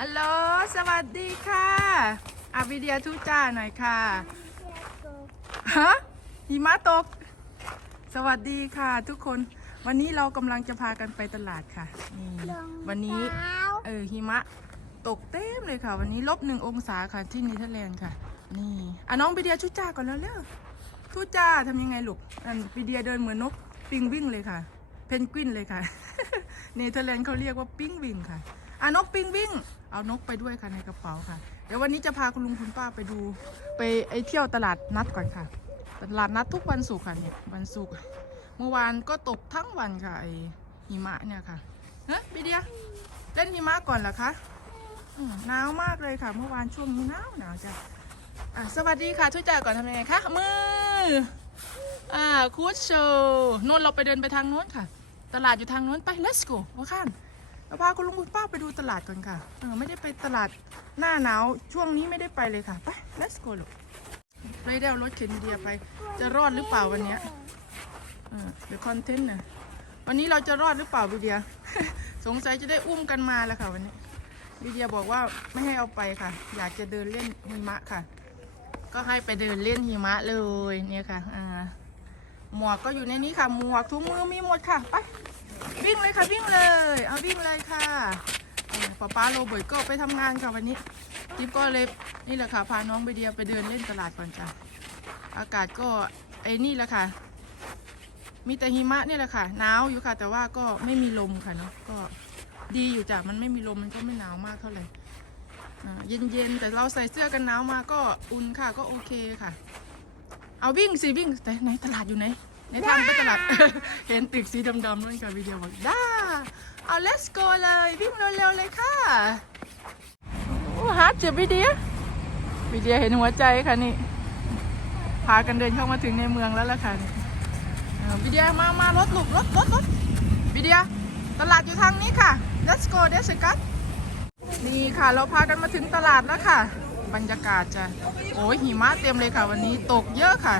ฮัลโหลสวัสดีค่ะอาวิเดียทุจ้าหน่อยค่ะ ฮะหิมะตก สวัสดีค่ะทุกคน วันนี้เรากำลังจะพากันไปตลาดค่ะนี่วันนี้ เออหิมะตกเต็มเลยค่ะ วันนี้ลบหนึ่งองศาค่ะที่เนเธอร์แลนด์ค่ะ นี่อะน้องวิเดียทุจ้าก่อนแล้วเร็วทุจ้าทำยังไงลูกอันวิเดียเดินเหมือนนกปิงวิ่งเลยค่ะ เพนกวินเลยค่ะ เนเธอร์แลนด์เขาเรียกว่าปิ้งวิ่งค่ะ อะนกปิ้งวิ่ง เอานกไปด้วยค่ะในกระเป๋าค่ะ เดี๋ยววันนี้จะพาคุณลุงคุณป้าไปดู ไปไอเที่ยวตลาดนัดก่อนค่ะ ตลาดนัดทุกวันศุกร์ค่ะเนี่ยวันศุกร์เมื่อวานก็ตกทั้งวันค่ะไอหิมะเนี่ยค่ะเฮ้ยบีเดียเล่นหิมะก่อนเหรอคะอืมหนาวมากเลยค่ะ เมื่อวานช่วงนี้หนาวหนาวจ้ะอะสวัสดีค่ะช่วยจ่าก่อนทำยังไงคะมืออ่าคูดโชว์นนเราไปเดินไปทางโน้นค่ะ ตลาดอยู่ทางโน้นไป let's go ว่าข้าม เราพาคุณลุงคุณป้าไปดูตลาดก่อนค่ะเออไม่ได้ไปตลาดหน้าหนาวช่วงนี้ไม่ได้ไปเลยค่ะ ไป let's go ลูกไม่ได้เอารถเข็นเดียไป จะรอดหรือเปล่าวันเนี้ยเออเดี๋ยวคอนเทนต์นะวันนี้เราจะรอดหรือเปล่าวิเดีย สงสัยจะได้อุ้มกันมาแล้วค่ะวันนี้วิเดียบอกว่าไม่ให้เอาไปค่ะ อยากจะเดินเล่นหิมะค่ะ ก็ให้ไปเดินเล่นหิมะเลยเนี่ยค่ะอ่าหมวกก็อยู่ในนี้ค่ะ หมวกถุงมือมีหมดค่ะ ไป วิ่งเลยค่ะวิ่งเลย เอาวิ่งเลยค่ะเออป๊าป๊าโรเบิร์ตก็ไปทำงานค่ะวันนี้จิ๊บก็เลยนี่แหละค่ะพาน้องไปเดียไปเดินเล่นตลาดก่อนจ้ะอากาศก็ไอ้นี่แหละค่ะ มีแต่หิมะนี่แหละค่ะหนาวอยู่ค่ะ แต่ว่าก็ไม่มีลมค่ะเนาะก็ดีอยู่จ้ะมันไม่มีลมมันก็ไม่หนาวมากเท่าไหร่เย็นๆแต่เราใส่เสื้อกันหนาวมาก็อุ่นค่ะก็โอเคค่ะ เอาวิ่งสิวิ่งแต่ไหนตลาดอยู่ไหน ไหนทางไปตลาดเห็นตึกสีดำๆนั่นค่ะวิดีโอบอกด้เอา let's go เลยวิ่งเร็วๆเลยค่ะฮาร์ดเจ็บวิเดียวิเดียเห็นหัวใจค่ะนี่ พากันเดินเข้ามาถึงในเมืองแล้วล่ะค่ะวิเดียมามารถลูกรถรถรถวิเดียตลาดอยู่ทางนี้ค่ะ let's go เดสกัสนี่ค่ะเราพากันมาถึงตลาดแล้วค่ะ บรรยากาศจะโอ้ยหิมะเต็มเลยค่ะ วันนี้ตกเยอะค่ะ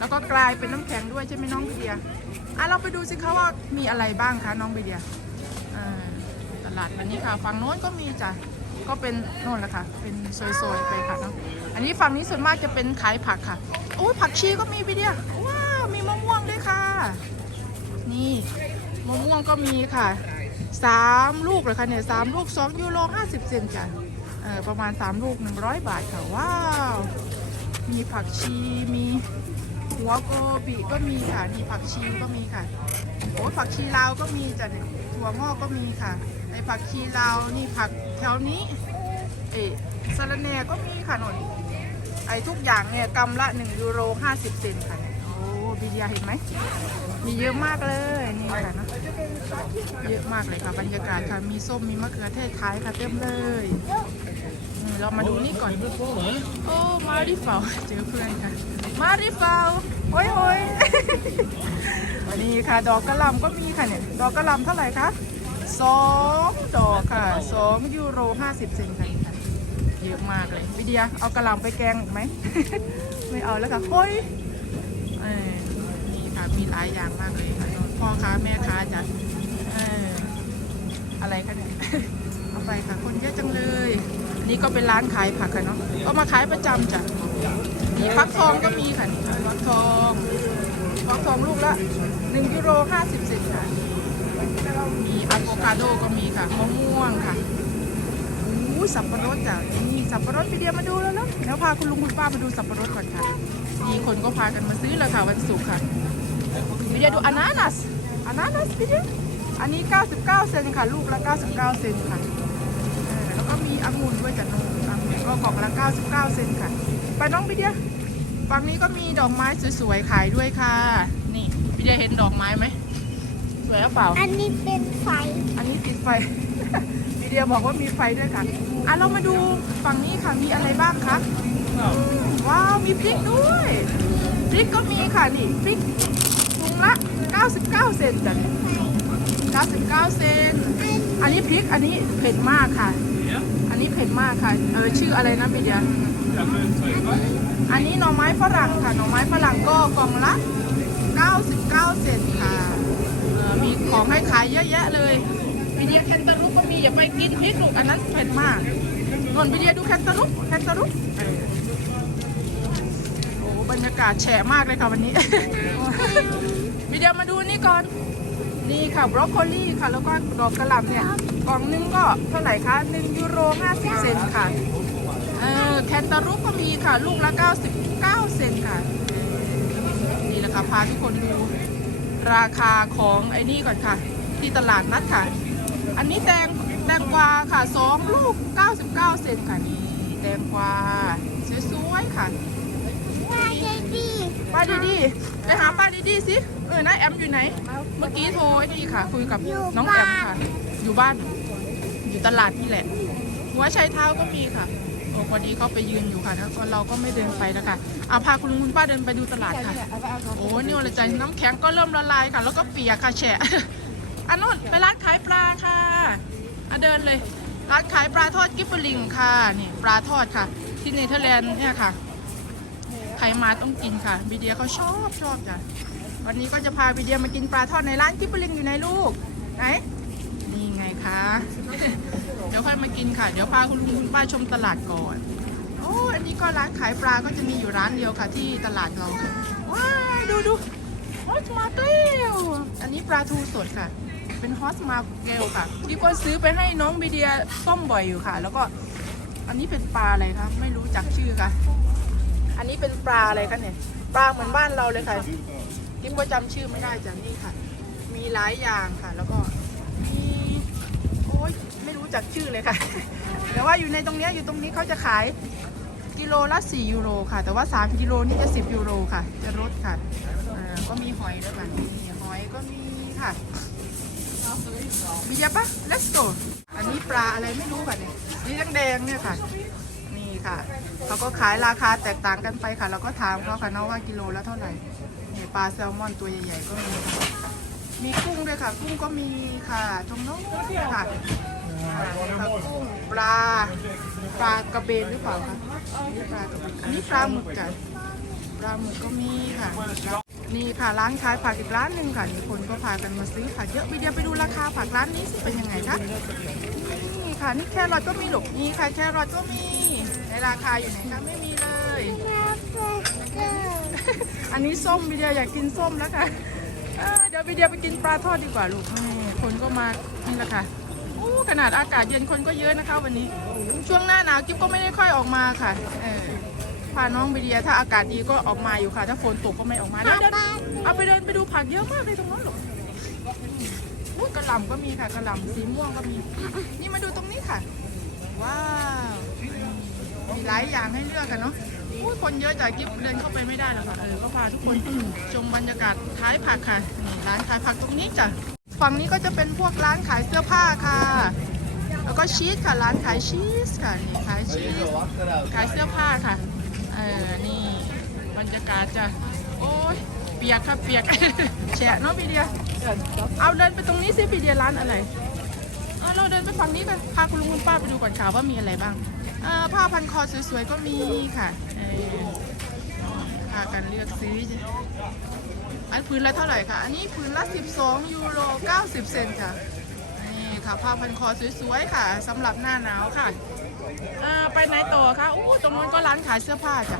แล้วก็กลายเป็นน้ำแข็งด้วยใช่ไหมน้องเดียอะเราไปดูสิคะว่ามีอะไรบ้างคะน้องเดียตลาดวันนี้ค่ะ ฝั่งโน้นก็มีจ้ะก็เป็นโน่นแหละค่ะ เป็นซอยๆไปค่ะเนาะอันนี้ฝั่งนี้ส่วนมากจะเป็นขายผักค่ะโอ้ยผักชีก็มีวิเดียว้าวมีมะม่วงด้วยค่ะ นี่มะม่วงก็มีค่ะสามลูกเลยค่ะเนี่ยสามลูกสองยูโรห้าสิบเซนจ้ะเออประมาณสามลูกหนึ่งร้อยบาทค่ะ ว้าว มีผักชีมี หัวโกบีก็มีค่ะนี่ผักชีก็มีค่ะโอ้ยผักชีลาวก็มีจ้ะเนี่ยถั่วงอกก็มีค่ะไอผักชีลาวนี่ผักแถวนี้ เอ๊ะสะระแหน่ก็มีค่ะหนนไอ้ทุกอย่างเนี่ยกำละ1ยูโร50 เซนค่ะโอ้บีเดียเห็นไหมมีเยอะมากเลยนี่ค่ะเนอะเยอะมากเลยค่ะบรรยากาศค่ะมีส้มมีมะเขือเทศขายค่ะเต็มเลยเรามาดูนี่ก่อน โอ้มาริฟาเจอเพื่อนค่ะ มาริฟาโอ้ยโอ้ยนี่ค่ะ ดอกกระหล่ำก็มีค่ะเนี่ยดอกกระหล่ำเท่าไหร่คะสองดอกค่ะสองยูโรห้าสิบเซนค่ะเยอะมากเลยวิเดียเอากระหล่ำไปแกงอีกไหม ไม่เอาแล้วค่ะโอ้ยเออนี่ค่ะมีหลายอย่างมากเลยค่ะพ่อค้าแม่ค้าจ้ะเอออะไรคะเนี่ยเอาไปค่ะคนเยอะจังเลย นี่ก็เป็นร้านขายผักค่ะเนาะก็มาขายประจำจ้ะ ฟักทองก็มีค่ะนี่ฟักทองฟักทองลูกละ1ยูโร50เซนค่ะ มีอะโวคาโดก็มีค่ะมะม่วงค่ะอู้สับปะรดจ้ะนี่สับปะรดไปเดียวมาดูแล้วเนาะเดี๋ยวพาคุณลุงคุณป้ามาดูสับปะรดก่อนค่ะมีคนก็พากันมาซื้อแล้วค่ะวันศุกร์ค่ะไปเดียวดูอานานัสอานานัสไปเดียวอันนี้ 99 เซนค่ะ ลูกละ 99 เซนค่ะ แล้วก็มีองุ่นด้วยจ้ะนมองุ่น ก็กล่องละ 99 เซนค่ะ ไปน้องไปเดียวฝั่งนี้ก็มีดอกไม้สวยๆขายด้วยค่ะ นี่พี่เดียเห็นดอกไม้ไหมสวยหรือเปล่า อันนี้เป็นไฟ อันนี้ติดไฟวีเดียบอกว่ามีไฟด้วยค่ะอะเรามาดูฝั่งนี้ค่ะมีอะไรบ้างคะว้าวมีพริกด้วยพริกก็มีค่ะนี่พริกถุงละ 99 เซนจ้ะ99 เซน อันนี้พริกอันนี้เผ็ดมากค่ะอั นี้เผ็ดมากค่ะเออชื่ออะไรนะวีเดียอันนี้หน่อไม้ฝรั่งค่ะหน่อไม้ฝรั่งก็กล่องละ99 เซนค่ะเอ่อมีของให้ขายเยอะแยะเลยวิเดียแคนตาลูปก็มีอย่าไปกินพริกลูกอันนั้นเผ็ดมากนนวิเดียดูแคนตาลูปแคนตาลูปเออโอ้บรรยากาศแฉะมากเลยค่ะวันนี้ วิเดียมาดูนี่ก่อน นี่ค่ะบรอกโคลีค่ะ แล้วก็ดอกกระหล่ำเนี่ยกล่องนึงก็เท่าไหร่คะ1ยูโร50 เซนค่ะเออแคนตาลูปก็มีค่ะ ลูกละ 99 เซนค่ะ นี่แหละค่ะ พาทุกคนดูราคาของไอ้นี่ก่อนค่ะ ที่ตลาดนัดค่ะ อันนี้แตงแตงกวาค่ะสองลูก 99 เซนค่ะนี่แตงกวาสวยๆค่ะ ว่าเจดีป้าดีดีไปหาป้าดีดีสิเออน้าแอมอยู่ไหน เมื่อกี้โทรไอ้นี่ค่ะ คุยกับน้องแอมค่ะ อยู่บ้าน อยู่ตลาดนี่แหละ หัวไชเท้าก็มีค่ะโอ้พอดีเขาไปยืนอยู่ค่ะแล้วก็เราก็ไม่เดินไปแล้วค่ะเอาพาคุณลุงคุณป้าเดินไปดูตลาดค่ะ โอ้นี่อะไรใจน้ำแข็งก็เริ่มละลายค่ะ แล้วก็เปียกค่ะแฉะอันนู้นไปร้านขายปลาค่ะอะเดินเลยร้านขายปลาทอดกิฟเฟอริงค่ะนี่ปลาทอดค่ะ ที่เนเธอร์แลนด์เนี่ยค่ะ ใครมาต้องกินค่ะบีเดียเขาชอบชอบจ้ะวันนี้ก็จะพาบีเดียมากินปลาทอดในร้านกิฟเฟอริงอยู่ในลูกไหนนี่ไงคะเดี๋ยวค่อยมากินค่ะ เดี๋ยวพาคุณลุงคุณป้าชมตลาดก่อนโอ้อันนี้ก็ร้านขายปลาก็จะมีอยู่ร้านเดียวค่ะที่ตลาดเราค่ะว้ายดูดูฮอสมาเกลอันนี้ปลาทูสดค่ะ เป็นฮอสมาเกลค่ะที่ก็ซื้อไปให้น้องบีเดียต้มบ่อยอยู่ค่ะ แล้วก็อันนี้เป็นปลาอะไรคะไม่รู้จักชื่อค่ะ อันนี้เป็นปลาอะไรคะเนี่ย ปลาเหมือนบ้านเราเลยค่ะกิ๊บก็จำชื่อไม่ได้จากนี่ค่ะ มีหลายอย่างค่ะ แล้วก็มีโอ้ยไม่รู้จักชื่อเลยค่ะ แต่ว่าอยู่ในตรงเนี้ยอยู่ตรงนี้เขาจะขายกิโลละ 4 ยูโรค่ะ แต่ว่า 3 กิโลนี่จะ 10 ยูโรค่ะ จะลดค่ะก็มีหอยด้วยค่ะนี่หอยก็มีค่ะมีเยอะปะ let's go อันนี้ปลาอะไรไม่รู้ค่ะเนี่ยนี่แดงๆเนี่ยค่ะ ค่ะ เขาก็ขายราคาแตกต่างกันไปค่ะ เราก็ถามเขาค่ะเนาะว่ากิโลละเท่าไหร่นี่ปลาแซลมอนตัวใหญ่ๆก็มีมีกุ้งด้วยค่ะ กุ้งก็มีค่ะตรงโน้นค่ะค่ะกุ้งปลาปลากระเบนหรือเปล่าคะนี่ปลากระเบนอันนี้ปลาหมึกจ้ะปลาหมึกก็มีค่ะ นี่ค่ะร้านขายผักอีกร้านหนึ่งค่ะนี่คนก็พากันมาซื้อผักเยอะวิเดียไปดูราคาผักร้านนี้สิเป็นยังไงคะนี่ค่ะนี่แครอทก็มีหลกนี่ค่ะแครอทก็มี ในราคาอยู่ไหนคะไม่มีเลย อันนี้ส้มวิเดียอยากกินส้มแล้วค่ะเอ้อเดี๋ยววิเดียไปกินปลาทอดดีกว่าลูกนี่คนก็มานี่แหละค่ะโอ้ขนาดอากาศเย็นคนก็เยอะนะคะวันนี้ ช่วงหน้าหนาวกิ๊บก็ไม่ได้ค่อยออกมาค่ะเออพาน้องวิเดียถ้าอากาศดีก็ออกมาอยู่ค่ะ ถ้าฝนตกก็ไม่ออกมาเดี๋ยวเดินเอาไปเดินไปดูผักเยอะมากเลยตรงนั้นหรอกอุ้ยกระหล่ำก็มีค่ะกระหล่ำสีม่วงก็มี นี่มาดูตรงนี้ค่ะ ว้าว มีหลายอย่างให้เลือกกันเนาะอุ้ยคนเยอะจากกิ๊บเดินเข้าไปไม่ได้แล้วค่ะเออก็พาทุกคนชมบรรยากาศขายผักค่ะนี่ร้านขายผักตรงนี้จ้ะฝั่งนี้ก็จะเป็นพวกร้านขายเสื้อผ้าค่ะ แล้วก็ชีสค่ะร้านขายชีสค่ะนี่ขายชีสขายเสื้อผ้าค่ะเออนี่บรรยากาศจะโอ้ยเปียกค่ะเปียกแฉะเนาะพี่เดียเอาเดินไปตรงนี้สิพี่เดียร้านอะไร เออเราเดินไปฝั่งนี้กันพาคุณลุงคุณป้าไปดูก่อนค่ะว่ามีอะไรบ้างเออผ้าพันคอสวยๆก็มีค่ะเออพากันเลือกซื้ออันพื้นละเท่าไหร่คะอันนี้พื้นละ 12 ยูโร 90 เซนต์ค่ะนี่ค่ะผ้าพันคอสวยๆค่ะสำหรับหน้าหนาวค่ะไปไหนต่อคะอู้ตรงนู้นก็ร้านขายเสื้อผ้าจ้ะ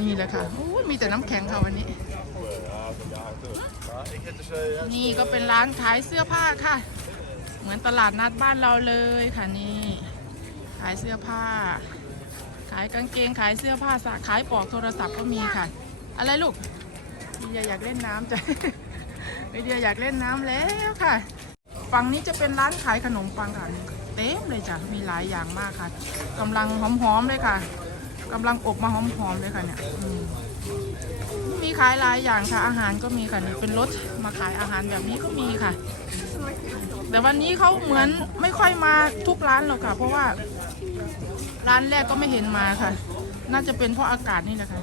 นี่แหละค่ะอู้มีแต่น้ำแข็งค่ะวันนี้ นี่ก็เป็นร้านขายเสื้อผ้าค่ะ เหมือนตลาดนัดบ้านเราเลยค่ะนี่ ขายเสื้อผ้า ขายกางเกงขายเสื้อผ้าสขายปลอกโทรศัพท์ก็มีค่ะ อะไรลูกเดียอยากเล่นน้ำจ้ะเดียอยากเล่นน้ำแล้วค่ะ ฝั่งนี้จะเป็นร้านขายขนมปังค่ะเต็มเลยจ้ะมีหลายอย่างมากค่ะกำลังหอมๆเลยค่ะกำลังอบมาหอมๆเลยค่ะเนี่ยอื มีขายหลายอย่างค่ะ อาหารก็มีค่ะนี่เป็นรถมาขายอาหารแบบนี้ก็มีค่ะ แต่วันนี้เขาเหมือนไม่ค่อยมาทุกร้านหรอกค่ะ เพราะว่าร้านแรกก็ไม่เห็นมาค่ะ น่าจะเป็นเพราะอากาศนี่แหละค่ะ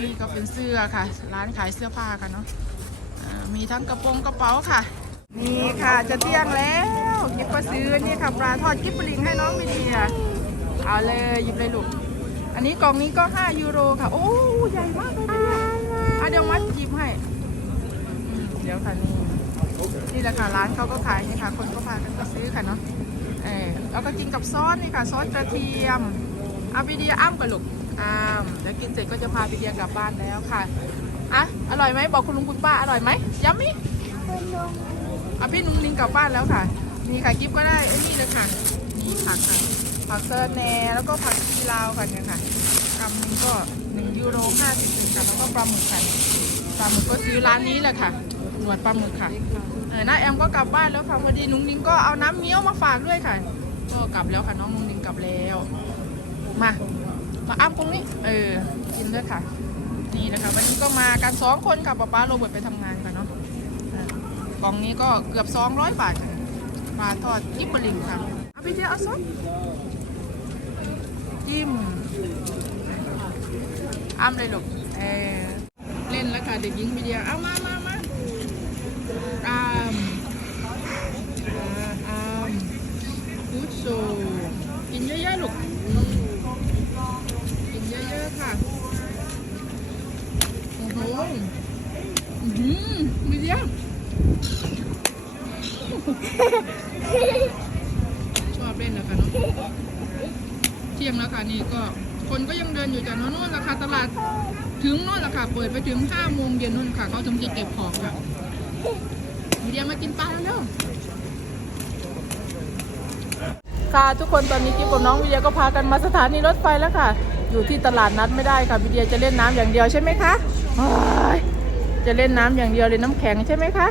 นี่ก็เป็นเสื้อค่ะ ร้านขายเสื้อผ้าค่ะเนาะมีทั้งกระโปรงกระเป๋าค่ะ นี่ค่ะจะเที่ยงแล้วกิ๊บก็ซื้อนี่ค่ะปลาทอดกิ๊บปลิงให้น้องวิเดียเอาเลยหยิบเลยลูก อันนี้กล่องนี้ก็ 5 ยูโรค่ะ โอ้ใหญ่มากเลยเนี่ยอะเดี๋ยวมัดหยิบให้ เดี๋ยวค่ะนี่นี่แหละค่ะร้านเขาก็ขายนี่ค่ะ คนก็พากันมาซื้อค่ะเนาะเออแล้วก็กินกับซอสนี่ค่ะซอสกระเทียมอาวิเดียอ้ำกับลูกอ้ำแล้วกินเสร็จก็จะพาวิเดียกลับบ้านแล้วค่ะอะอร่อยไหมบอกคุณลุงคุณป้าอร่อยไหมยัมมี่คุณลุงเอาพี่นุ้งนิงกลับบ้านแล้วค่ะ นี่ค่ะกิฟก็ได้ไอ้นี่เลยค่ะนี่ผักค่ะ ผักเซอร์แหนแล้วก็ผักชีลาวค่ะเนี่ยค่ะกำนึงก็หนึ่งยูโรห้าสิบเซนค่ะแล้วก็ปลาหมึกค่ะปลาหมึกก็ซื้อร้านนี้แหละค่ะหนวดปลาหมึกค่ะเออน้าแอมก็กลับบ้านแล้วค่ะพอดีนุ้งนิ้งก็เอาน้ำเงี้ยวมาฝากด้วยค่ะก็กลับแล้วค่ะน้องนุ้งนิ้งกลับแล้ว มา มาอ้ำตรงนี้เออกินด้วยค่ะ นี่นะคะวันนี้ก็มากันสองคนค่ะป๊าป๊าโรเบิร์ตไปทำงานค่ะเนาะกล่องนี้ก็เกือบ 200 บาทค่ะปลาทอดกิบบลิงค่ะเอาไปเดียวเอาซอส จิ้มอ้ำเลยลูกเออเล่นแล้วค่ะเด็กหญิงไปเดียวเอามามามา อามอามฟูดโซกินเยอะๆลูกอืมกินเยอะๆค่ะ โอ้โหอือหือมีเดียวชอบเล่นแล้วค่ะเนาะเที่ยง แล้วค่ะนี่ก็คนก็ยังเดินอยู่จากโน่นราคาตลาดถึงโน่นราคาเปิดไปถึง5โมงเย็นนู่นค่ะเขาถึงจะเก็บของค่ะเดียมากินปลาแล้วเร็วค่ะทุกคนตอนนี้กิ๊บกับน้องวิเดียก็พากันมาสถานีรถไฟแล้วค่ะ อยู่ที่ตลาดนัดไม่ได้ค่ะวิเดียจะเล่นน้ำอย่างเดียวใช่ไหมคะจะเล่นน้ำอย่างเดียวเลยน้ำแข็งใช่ไหมคะ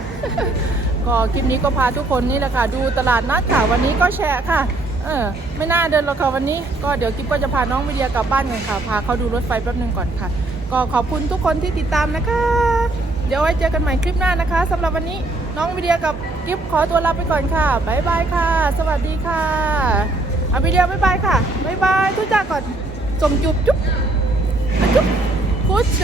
ก็คลิปนี้ก็พาทุกคนนี่แหละค่ะ ดูตลาดนัดค่ะวันนี้ก็แชร์ค่ะ เออ ไม่น่าเดินหรอกค่ะวันนี้ ก็เดี๋ยวกิ๊บก็จะพาน้องวิเดียกลับบ้านกันค่ะ พาเขาดูรถไฟแป๊บหนึงก่อนค่ะ ก็ขอบคุณทุกคนที่ติดตามนะคะ เดี๋ยวไว้เจอกันใหม่คลิปหน้านะคะสำหรับวันนี้น้องวิเดียกับกิฟขอตัวลาไปก่อนค่ะบ๊ายบายค่ะ สวัสดีค่ะเอาวิเดียบ๊ายบายค่ะบ๊ายบายทุกจ้าก่อนส่งจุบจุ๊บอะจุ๊บพุชโช